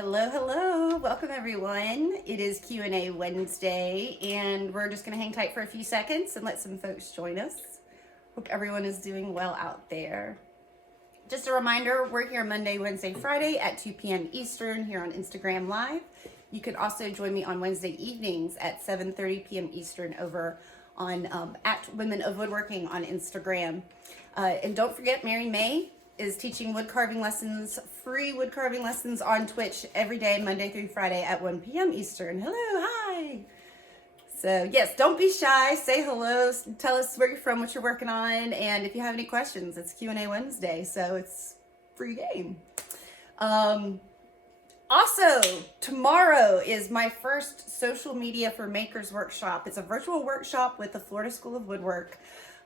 Hello, hello. Welcome everyone. It is Q&A Wednesday and we're just going to hang tight for a few seconds and let some folks join us. Hope everyone is doing well out there. Just a reminder, we're here Monday, Wednesday, Friday at 2 p.m. Eastern here on Instagram Live. You can also join me on Wednesday evenings at 7:30 p.m. Eastern over on at Women of Woodworking on Instagram. And don't forget, Mary May is teaching wood carving lessons, free wood carving lessons on Twitch every day, Monday through Friday at 1 p.m. Eastern. Hello, hi. So yes, don't be shy. Say hello. Tell us where you're from, what you're working on, and if you have any questions, it's Q&A Wednesday, so it's free game. Also, tomorrow is my first social media for makers workshop. It's a virtual workshop with the Florida School of Woodwork.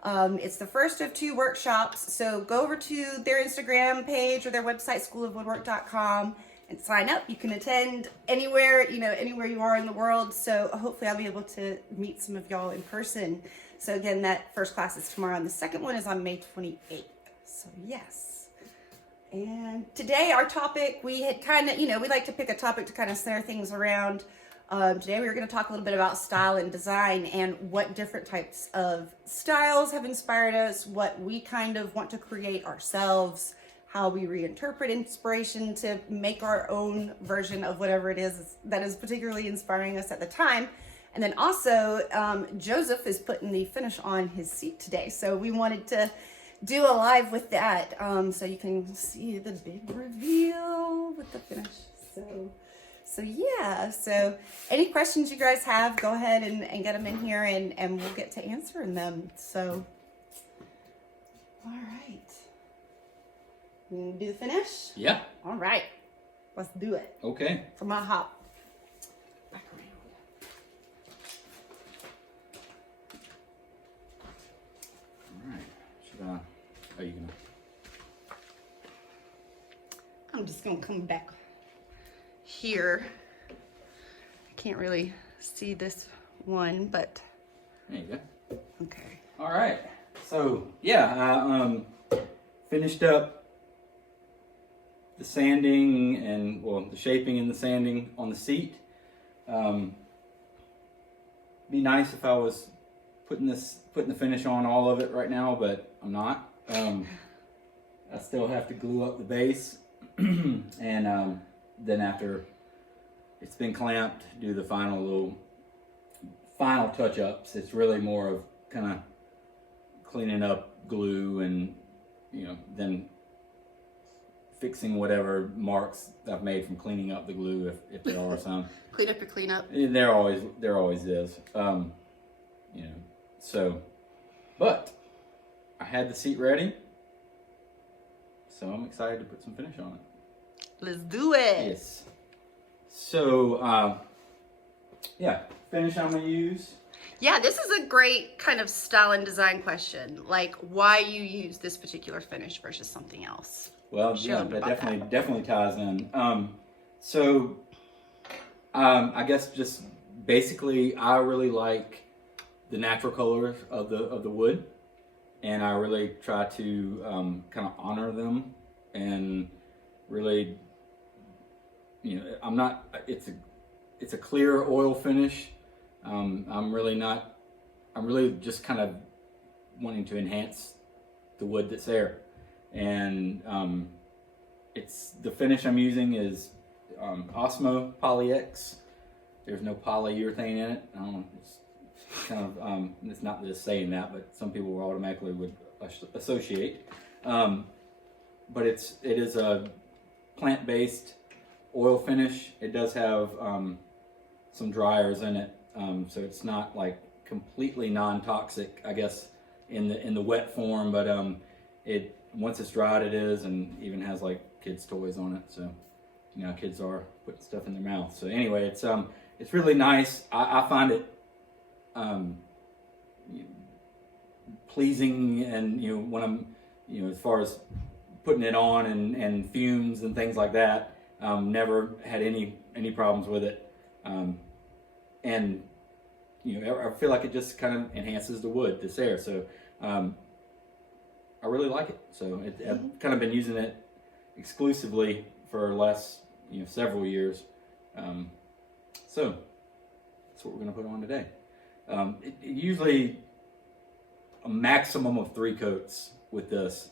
It's the first of 2 workshops, so go over to their Instagram page or their website, schoolofwoodwork.com, and sign up. You can attend anywhere, anywhere you are in the world, so hopefully I'll be able to meet some of y'all in person. So again, that first class is tomorrow, and the second one is on May 28th, so yes. And today our topic, we had kind of, we like to pick a topic to kind of center things around. Today we were going to talk a little bit about style and design and what different types of styles have inspired us, what we kind of want to create ourselves, how we reinterpret inspiration to make our own version of whatever it is that is particularly inspiring us at the time. And then also, Joseph is putting the finish on his seat today. So we wanted to do a live with that so you can see the big reveal with the finish. So yeah, so any questions you guys have, go ahead and get them in here and we'll get to answering them. So, all right. You gonna do the finish? Yeah. All right. Let's do it. Okay. So I'm gonna hop back around. All right. Should I? Are you gonna? I'm just gonna come back here. I can't really see this one, but There you go. okay. All right. So yeah, I finished up the sanding and the shaping and the sanding on the seat. Be nice if I was putting the finish on all of it right now, but I'm not. I still have to glue up the base, and then after it's been clamped, do the final touch-ups. It's really more of kind of cleaning up glue and then fixing whatever marks I've made from cleaning up the glue if there are some. Clean up your cleanup. There always is. So, but I had the seat ready, so I'm excited to put some finish on it. Let's do it. Yes. So, finish I'm gonna use. Yeah, this is a great kind of style and design question, like why you use this particular finish versus something else. Well, yeah, that definitely ties in. I guess just basically, I really like the natural colors of the wood, and I really try to kind of honor them and really. I'm not. It's a clear oil finish. I'm really just kind of wanting to enhance the wood that's there, and it's the finish I'm using is Osmo Poly-X. There's no polyurethane in it. I don't know. It's kind of it's not just saying that, but some people automatically would associate. But it is a plant-based oil finish. It does have some dryers in it, so it's not like completely non-toxic, I guess, in the wet form. But it once it's dried, it is, and even has like kids' toys on it. So kids are putting stuff in their mouth. So anyway, it's really nice. I find it pleasing, and when I'm as far as putting it on and fumes and things like that. Never had any problems with it, and I feel like it just kind of enhances the wood that's there. So I really like it. So I've kind of been using it exclusively for the last several years. So that's what we're going to put on today. Usually a maximum of 3 coats with this.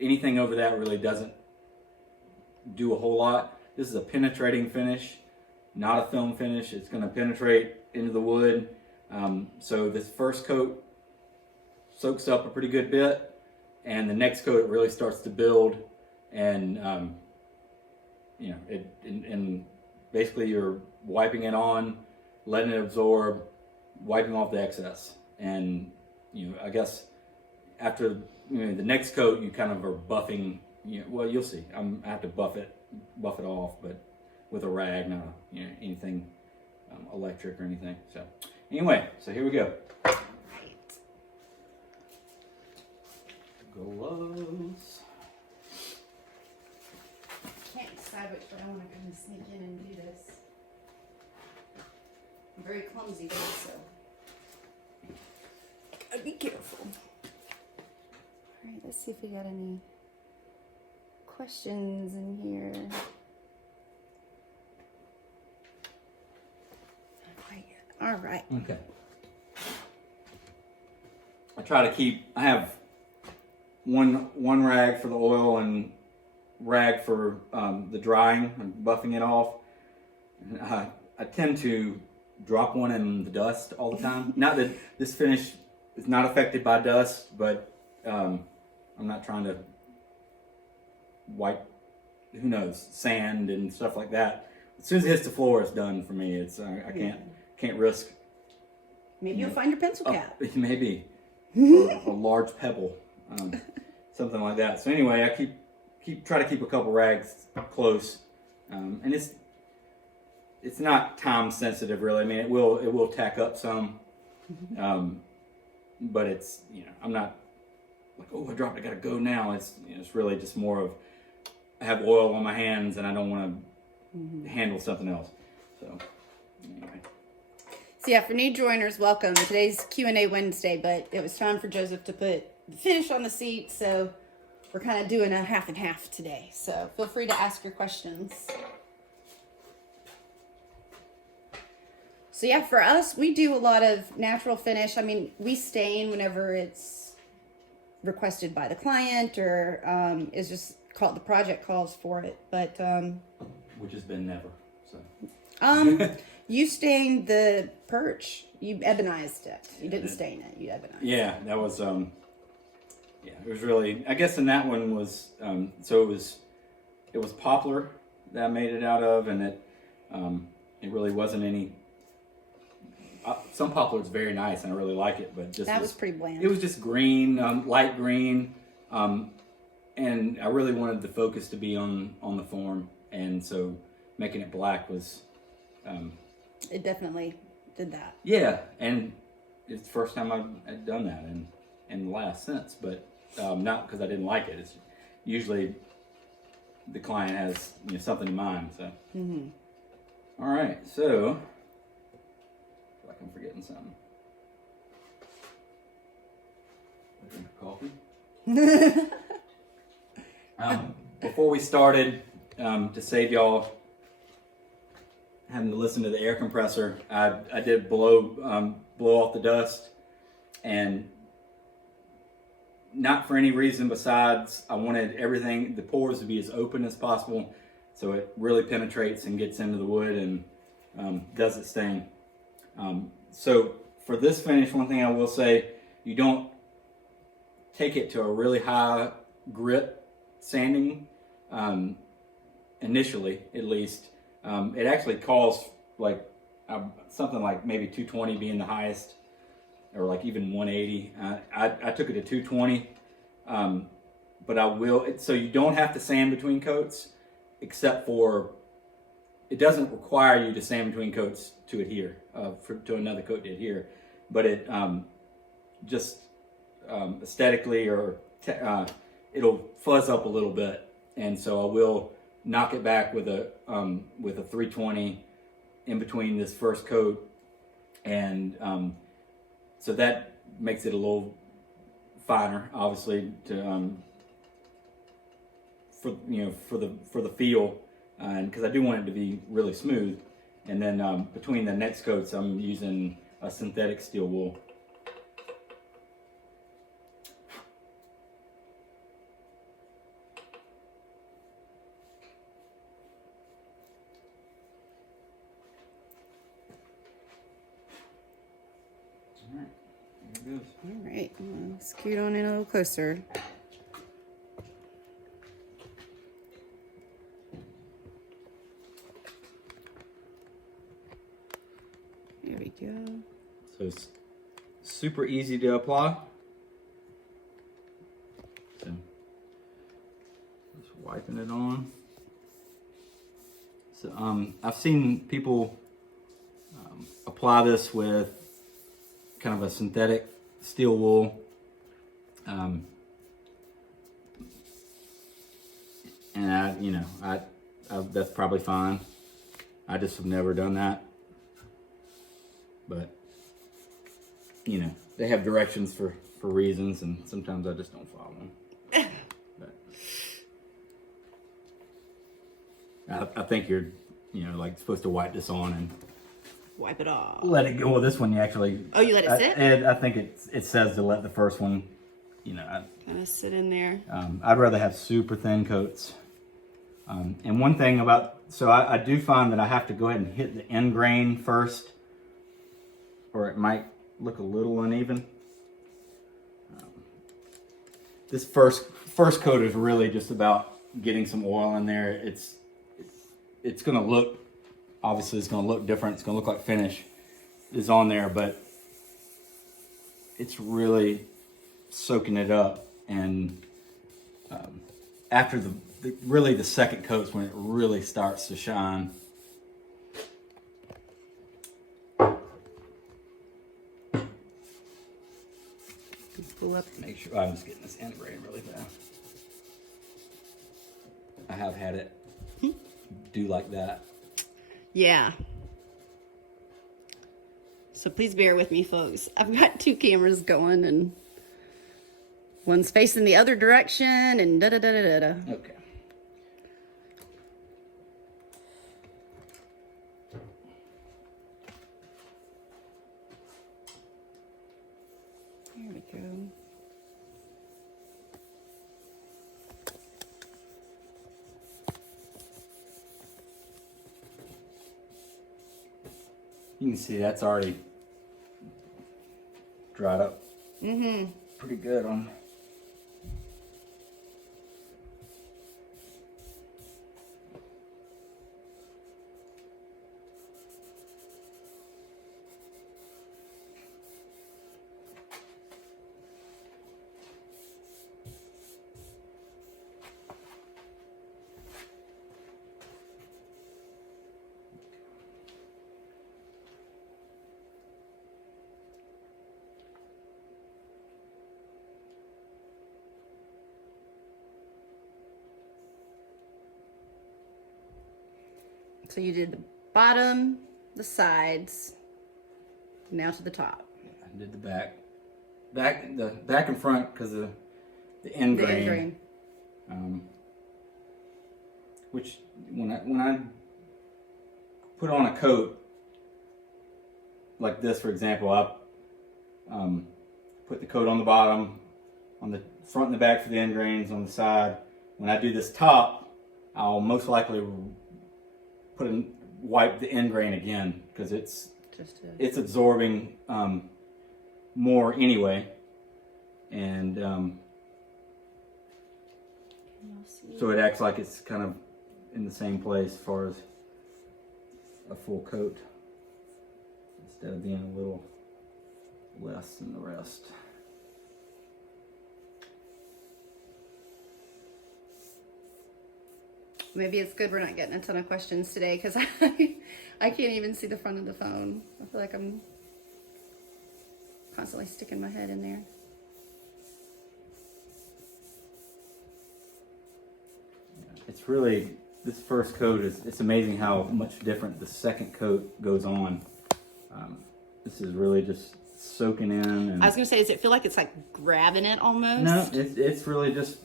Anything over that really doesn't do a whole lot. This is a penetrating finish, not a film finish. It's going to penetrate into the wood. So this first coat soaks up a pretty good bit, and the next coat it really starts to build, and and basically you're wiping it on, letting it absorb, wiping off the excess, and I guess after the next coat you kind of are buffing. Well, you'll see. I have to buff it off, but with a rag, not anything electric or anything. So anyway, so here we go. Gloves. Can't decide which way I want to kind of sneak in and do this. I'm very clumsy though, so gotta be careful. All right, let's see if we got any questions in here. Not quite yet. All right. Okay. I have one rag for the oil and rag for the drying and buffing it off. I tend to drop one in the dust all the time. Not that this finish is not affected by dust, but I'm not trying to wipe, who knows, sand and stuff like that. As soon as it hits the floor, it's done for me. It's I can't risk. Maybe you'll find your pencil cap. Maybe or a large pebble, something like that. So anyway, I try to keep a couple rags close, and it's not time sensitive really. I mean, it will tack up some, but it's I'm not like, oh, I dropped, I gotta go now. It's it's really just more of I have oil on my hands and I don't want to handle something else. So anyway. So yeah, for new joiners, welcome. Today's Q&A Wednesday, but it was time for Joseph to put the finish on the seat, so we're kind of doing a half and half today. So feel free to ask your questions. So yeah, for us, we do a lot of natural finish. I mean, we stain whenever it's requested by the client or is just called, the project calls for it. But which has been never. So you stained the perch. You ebonized it. You didn't stain it. You ebonized. Yeah, that was it was really, I guess in that one was so it was poplar that I made it out of, and it really wasn't any. Some poplar is very nice and I really like it, but just that was pretty bland. It was just green, light green, and I really wanted the focus to be on the form, and so making it black was. It definitely did that. Yeah, and it's the first time I've done that, and the last since, but not because I didn't like it. It's usually the client has something in mind. So, all right, so. Like I'm forgetting something. I drink coffee. Before we started, to save y'all having to listen to the air compressor, I did blow off the dust, and not for any reason besides I wanted the pores to be as open as possible, so it really penetrates and gets into the wood and does its thing. So for this finish, one thing I will say, you don't take it to a really high grit sanding, initially at least. It actually calls like something like maybe 220 being the highest, or like even 180. I took it to 220, but I will, so you don't have to sand between coats, except for it doesn't require you to sand between coats to adhere, to another coat to adhere, but it just aesthetically or it'll fuzz up a little bit, and so I will knock it back with a 320 in between this first coat, and so that makes it a little finer, obviously, to for the feel, and because I do want it to be really smooth. And then between the next coats, I'm using a synthetic steel wool. All right, there it goes. All right, well, scoot on in a little closer. There we go. So it's super easy to apply. So just wiping it on. So I've seen people apply this with kind of a synthetic steel wool. And I that's probably fine. I just have never done that. But they have directions for reasons, and sometimes I just don't follow them. But I think you're like supposed to wipe this on and Wipe it off. let it go. Well, this one you actually. Oh, you let it sit? I think it says to let the first one. Kind of sit in there. I'd rather have super thin coats. And one thing I do find that I have to go ahead and hit the end grain first, or it might look a little uneven. This first coat is really just about getting some oil in there. It's going to look, obviously it's going to look different. It's going to look like finish is on there, but it's really soaking it up. And after the second coat's when it really starts to shine. Pull up. Make sure I'm just getting this end grain really fast. I have had it do like that. Yeah. So please bear with me, folks. I've got two cameras going, and one's facing the other direction, and da da da da da. Okay. There we go. You can see that's already dried up. Mm-hmm. Pretty good on. So you did the bottom, the sides, now to the top. I did the back and front because of the end grain. The end grain. Which when I put on a coat like this, for example, I put the coat on the bottom, on the front and the back for the end grains, on the side. When I do this top, I'll most likely wipe the end grain again because it's absorbing more anyway, and so it acts like it's kind of in the same place as far as a full coat instead of being a little less than the rest. Maybe it's good we're not getting a ton of questions today because I can't even see the front of the phone. I feel like I'm constantly sticking my head in there. It's really, this first coat it's amazing how much different the second coat goes on. This is really just soaking in. And I was gonna say, does it feel like it's like grabbing it almost? no, it's really just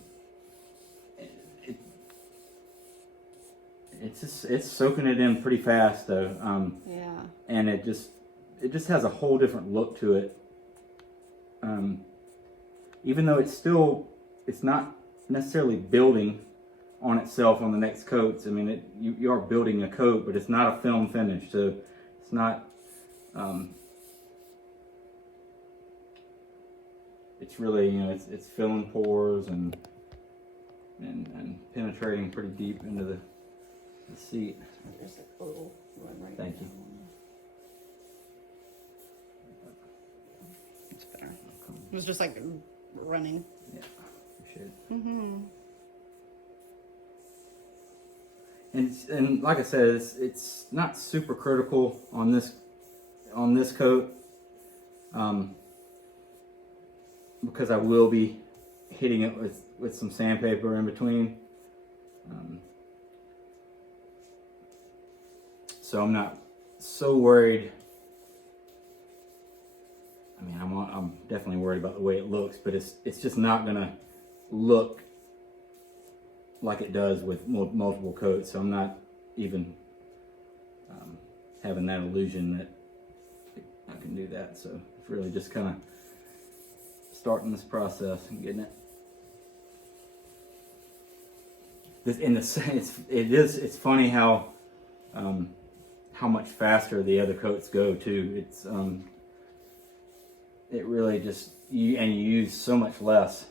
it's soaking it in pretty fast though. Yeah. And it just has a whole different look to it. Even though it's not necessarily building on itself on the next coats. I mean, you are building a coat, but it's not a film finish, so it's not. It's really, it's filling pores and penetrating pretty deep into the seat. There's a little one right Thank you. It's better. It was just like running. Yeah, appreciate it. Mm-hmm. And like I said, it's not super critical on this coat, because I will be hitting it with some sandpaper in between. So I'm not so worried. I mean, I'm definitely worried about the way it looks, but it's just not gonna look like it does with multiple coats. So I'm not even having that illusion that I can do that. So it's really just kind of starting this process and getting it. It's funny how much faster the other coats go too. It really just you use so much less.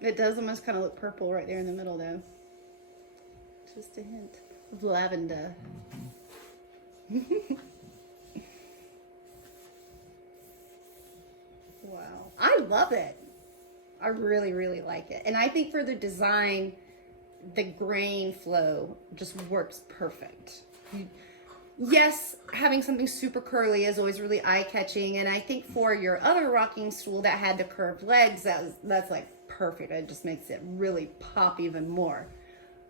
It does almost kind of look purple right there in the middle, though. Just a hint of lavender. Wow. I love it. I really, really like it. And I think for the design, the grain flow just works perfect. Yes, having something super curly is always really eye-catching. And I think for your other rocking stool that had the curved legs, that's like perfect. It just makes it really pop even more.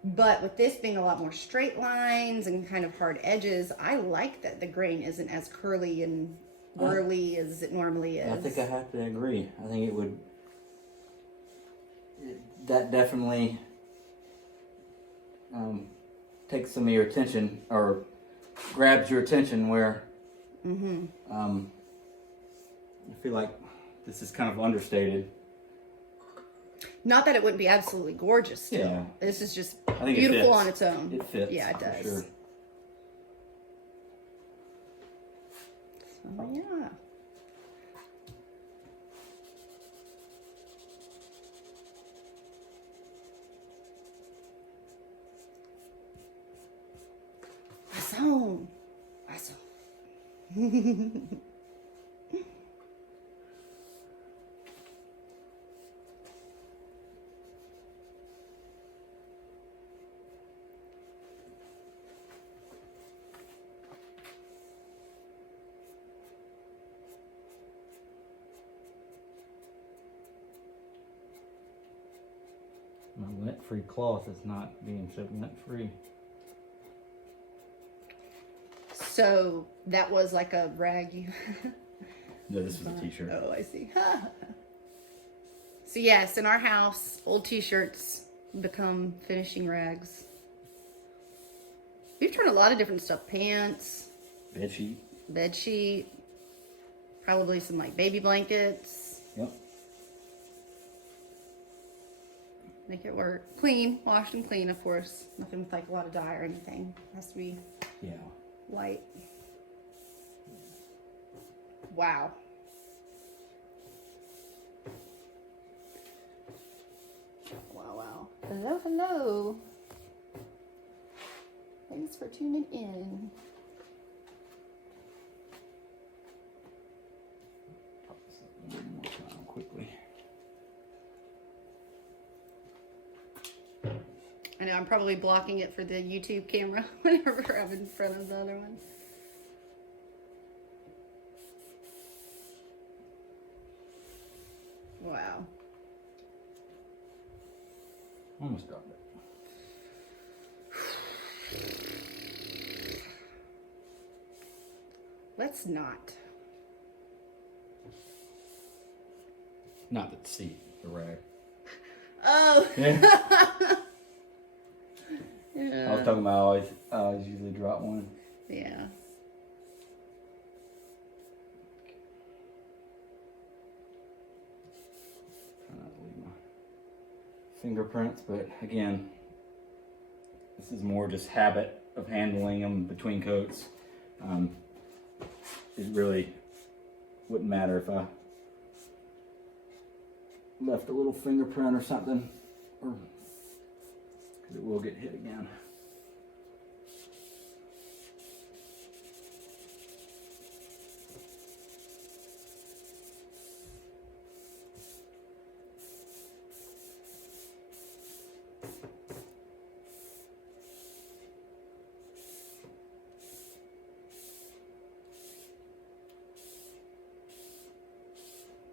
But with this being a lot more straight lines and kind of hard edges, I like that the grain isn't as curly and whirly as it normally is. I think I have to agree. I think that definitely takes some of your attention, or grabs your attention, where I feel like this is kind of understated. Not that it wouldn't be absolutely gorgeous still. Yeah. This is just I think beautiful on its own. It fits. Yeah, it does. For sure. So, yeah. Awesome. My lint-free cloth is not being so lint-free. So that was like a rag you... No, this was a t-shirt. Oh, I see. So yes, in our house, old t-shirts become finishing rags. We've tried a lot of different stuff. Pants. Bed sheet. Probably some like baby blankets. Yep. Make it work. Clean. Washed and clean, of course. Nothing with like a lot of dye or anything. It has to be light. Wow. Wow. Hello. Thanks for tuning in. Quickly. I know I'm probably blocking it for the YouTube camera whenever I'm in front of the other one. Wow. Almost dropped it. Let's not. Not the seat, the rag. Oh. Yeah. Yeah. I was talking about I always usually drop one. Yeah. Trying not to leave my fingerprints, but again, this is more just habit of handling them between coats. It really wouldn't matter if I left a little fingerprint or something, or because it will get hit again.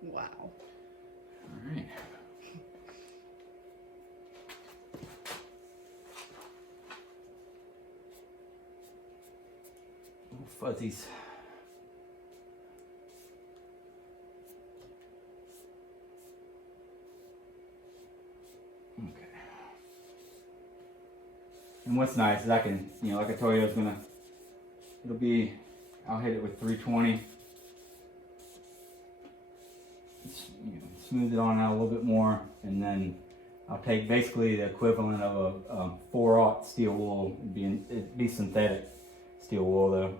Wow. All right. Little fuzzies. Okay. And what's nice is I can, like I told you, I'll hit it with 320. Smooth it on out a little bit more, and then I'll take basically the equivalent of a 4/0 steel wool. It'd be synthetic steel wool though.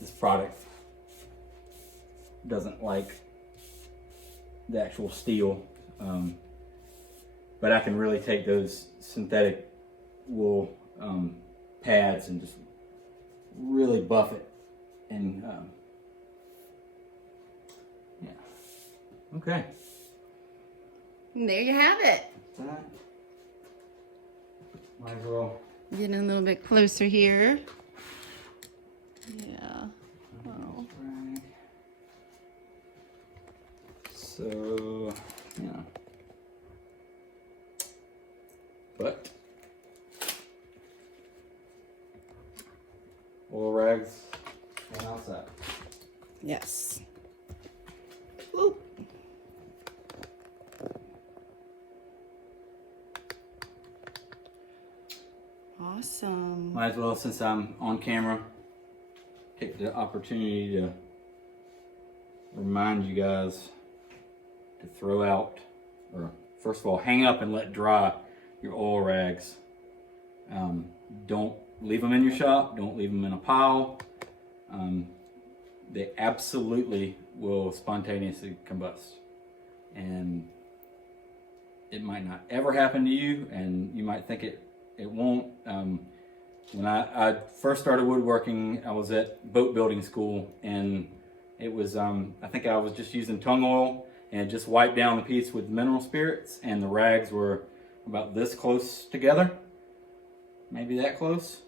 This product doesn't like the actual steel, but I can really take those synthetic wool pads and just really buff it, and yeah. Okay. And there you have it. That might as well. Getting a little bit closer here. Yeah. Oh. So, yeah. But oil rags and outside. Yes. Ooh. Awesome. Might as well, since I'm on camera, take the opportunity to remind you guys to throw out, or first of all, hang up and let dry your oil rags. Don't leave them in your shop. Don't leave them in a pile. They absolutely will spontaneously combust, and it might not ever happen to you, and you might think it won't. When I first started woodworking, I was at boat building school, and it was I think I was just using tung oil and just wiped down the piece with mineral spirits, and the rags were about this close together, maybe that close.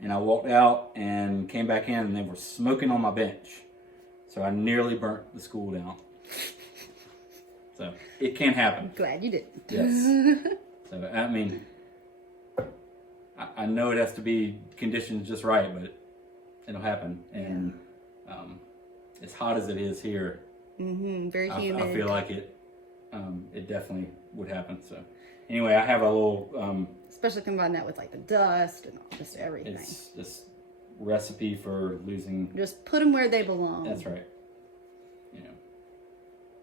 And I walked out and came back in, and they were smoking on my bench. So I nearly burnt the school down. So it can happen. Glad you did. Yes. So I mean, I know it has to be conditions just right, but it'll happen. And as hot as it is here, very humid. I feel like it definitely would happen. So anyway, I have a little especially combine that with like the dust and just everything. It's just recipe for losing. Just put them where they belong. That's right.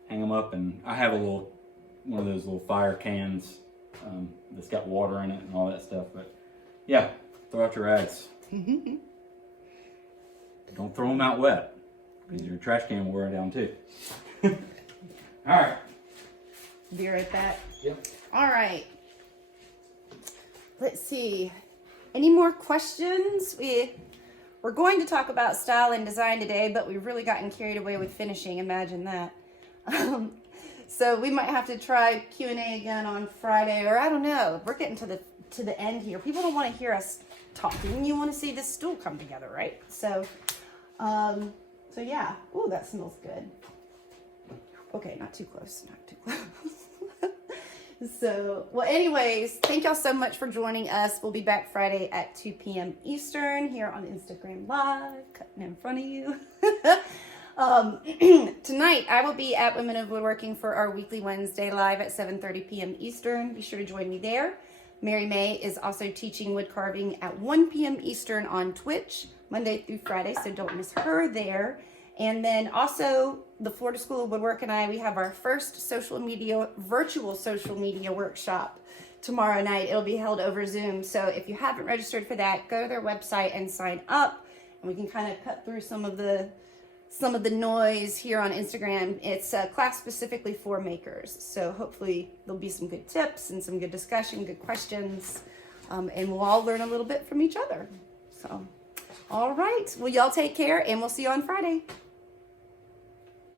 Hang them up, and I have one of those little fire cans that's got water in it and all that stuff. But yeah, throw out your rags. Don't throw them out wet, because your trash can will wear down too. All right. Be right back. Yep. All right. Let's see. Any more questions? We're going to talk about style and design today, but we've really gotten carried away with finishing. Imagine that. So we might have to try Q&A again on Friday, or I don't know. We're getting to the end here. People don't want to hear us talking. You want to see this stool come together, right? So yeah. Ooh, that smells good. Okay, not too close. Not too close. So, well, anyways, thank y'all so much for joining us. We'll be back Friday at 2 p.m. Eastern here on Instagram Live, cutting in front of you. Tonight, I will be at Women of Woodworking for our weekly Wednesday live at 7:30 p.m. Eastern. Be sure to join me there. Mary May is also teaching wood carving at 1 p.m. Eastern on Twitch, Monday through Friday, so don't miss her there. And then also, the Florida School of Woodwork and I, we have our first virtual social media workshop tomorrow night. It'll be held over Zoom, so if you haven't registered for that, go to their website and sign up, and we can kind of cut through some of the noise here on Instagram. It's a class specifically for makers, so hopefully there'll be some good tips and some good discussion, good questions, and we'll all learn a little bit from each other. So, all right, well, y'all take care, and we'll see you on Friday.